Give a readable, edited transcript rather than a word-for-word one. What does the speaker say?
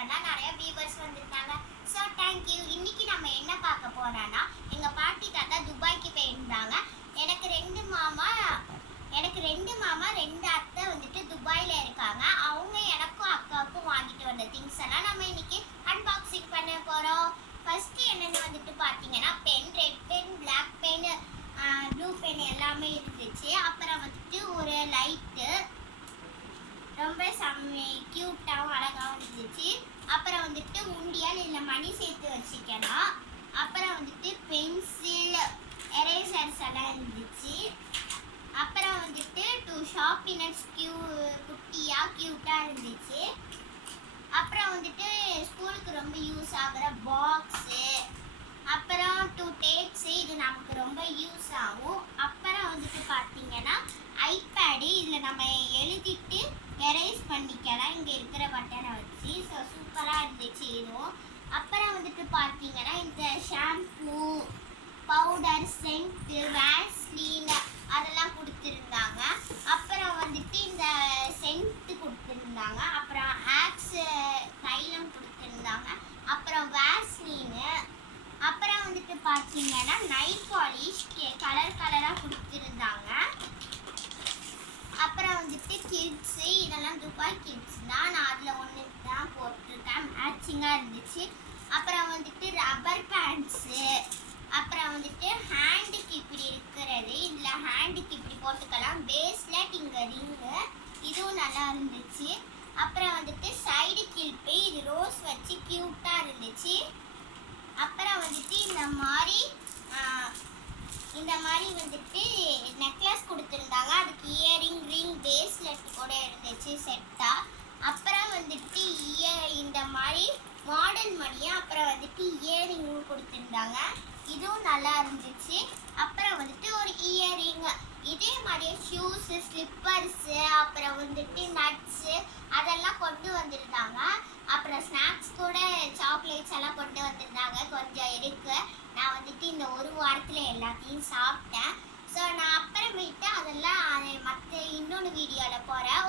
பண்ணா நிறைய வியூவர்ஸ் வந்திருக்காங்க. So thank you. இன்னைக்கு நம்ம என்ன பார்க்க போறோம்னா, எங்க பாட்டி தாத்தா துபாய்க்கு போயிருந்தாங்க. எனக்கு ரெண்டு மாமா ரெண்டு அத்தை வந்துட்டு துபாயில இருக்காங்க. அவங்க எனக்கும் அக்காவுக்கும் வாங்கிட்டு வந்த திங்ஸ் எல்லாம் நம்ம இன்னைக்கு அன்பாக்சிங் பண்ண போறோம். ஃபர்ஸ்ட் என்னன்னு வந்துட்டு பார்த்தீங்கன்னா pen, red pen, black pen, blue pen எல்லாமே இருந்துச்சு. அப்புறம் வந்துட்டு ஒரு லைட்டு ரொம்ப கியூட்டாகவும் அழகாகவும் இருந்துச்சு. அப்புறம் வந்துட்டு உண்டியல் இல்லை மணி சேர்த்து வச்சுக்கலாம். அப்புறம் வந்துட்டு பென்சில், எரேசர்ஸ் எல்லாம் இருந்துச்சு. அப்புறம் வந்துட்டு 2 ஷார்ப்னர்ஸ் குட்டியாக க்யூட்டாக இருந்துச்சு. அப்புறம் வந்துட்டு ஸ்கூலுக்கு ரொம்ப யூஸ் ஆகிற பாக்ஸு, அப்புறம் 2 டேப்ஸு, இது நமக்கு ரொம்ப யூஸ் ஆகும். அப்புறம் வந்துட்டு பார்த்தீங்கன்னா ஐபேடு, இதில் நம்ம எழுதிட்டு எரேஸ் பண்ணிக்கலாம் இங்கே இருக்கிற பட்டனை வச்சு. ஸோ சூப்பராக இருந்துச்சு இதுவும். அப்புறம் வந்துட்டு பார்த்தீங்கன்னா இந்த ஷாம்பூ, பவுடர், சென்ட்டு, வேஸ்லீன் அதெல்லாம் கொடுத்துருந்தாங்க. அப்புறம் வந்துட்டு இந்த சென்ட்டு கொடுத்துருந்தாங்க. அப்புறம் ஆக்ஸு தைலம் கொடுத்துருந்தாங்க. அப்புறம் வேஸ்லீனு. அப்புறம் வந்துட்டு பார்த்தீங்கன்னா நைல் பாலிஷ் கலராக கொடுத்துருந்தாங்க. அப்புறம் வந்துட்டு கிட்ஸு, இதெல்லாம் துபாய் கிட்ஸ் தான். நான் அதில் ஒன்று தான் போட்டிருக்கேன், மேட்சிங்காக இருந்துச்சு. அப்புறம் வந்துட்டு ரப்பர் பேண்ட்ஸு, அப்புறம் வந்துட்டு ஹேண்டுக்கு இப்படி இருக்கிறது, இதில் ஹேண்டுக்கு இப்படி போட்டுக்கலாம். பேஸ்லெட், இங்கே ரிங்கு, இதுவும் நல்லா இருந்துச்சு. அப்புறம் வந்துட்டு சைடு கிளிப்பு, இது ரோஸ் வச்சு க்யூட்டாக இருந்துச்சு. அப்புறம் வந்துட்டு இந்த மாதிரி வந்துட்டு நெக்லஸ் கொடுத்துருந்தாங்க. அதுக்கு இயரிங், ரிங், பேஸ்லெட் கூட இருந்துச்சு செட்டாக. அப்புறம் வந்துட்டு இந்த மாதிரி மாடர்ன் மணியாக, அப்புறம் வந்துட்டு இயரிங்கும் கொடுத்துருந்தாங்க. இதுவும் நல்லா இருந்துச்சு. அப்புறம் வந்துட்டு ஒரு இயரிங், இதே மாதிரியே ஷூஸு, ஸ்லிப்பர்ஸு, அப்புறம் வந்துட்டு நட்ஸு அதெல்லாம் கொண்டு வந்திருந்தாங்க. அப்புறம் ஸ்நாக்ஸ் கூட சாக்லேட்ஸ் எல்லாம் கொண்டு வந்திருந்தாங்க. கொஞ்சம் இருக்கு. நான் வந்துட்டு இந்த ஒரு வாரத்தில் எல்லாத்தையும் சாப்பிட்டேன். ஸோ நான் அப்புறமேட்டு அதெல்லாம் மற்ற இன்னொன்று வீடியோவில் போகிறேன்.